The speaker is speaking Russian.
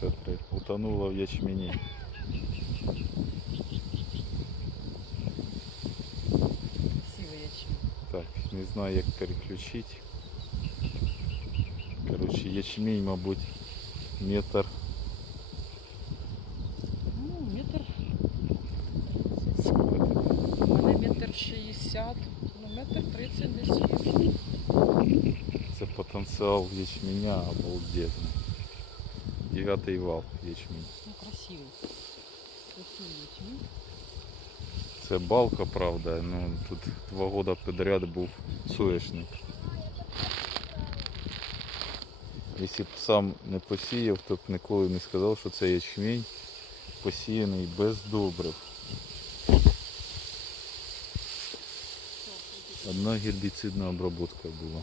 73. Утонула в ячмені. Красивий ячмінь. Так, не знаю як переключити. Коротше, ячмінь, мабуть, метр. Ну, метр. Скільки тут? У мене метр шістдесят, ну метр тридцять десь є. Це потенціал ячменя обалденний. Дев'ятий вал ячмінь. Ну, красивий. Красивий ячмінь. Це балка, правда, ну тут два роки підряд був соєшник. Якщо б сам не посіяв, то б ніколи не сказав, що це ячмінь посіяний без добрив. Одна гербіцидна обробка була.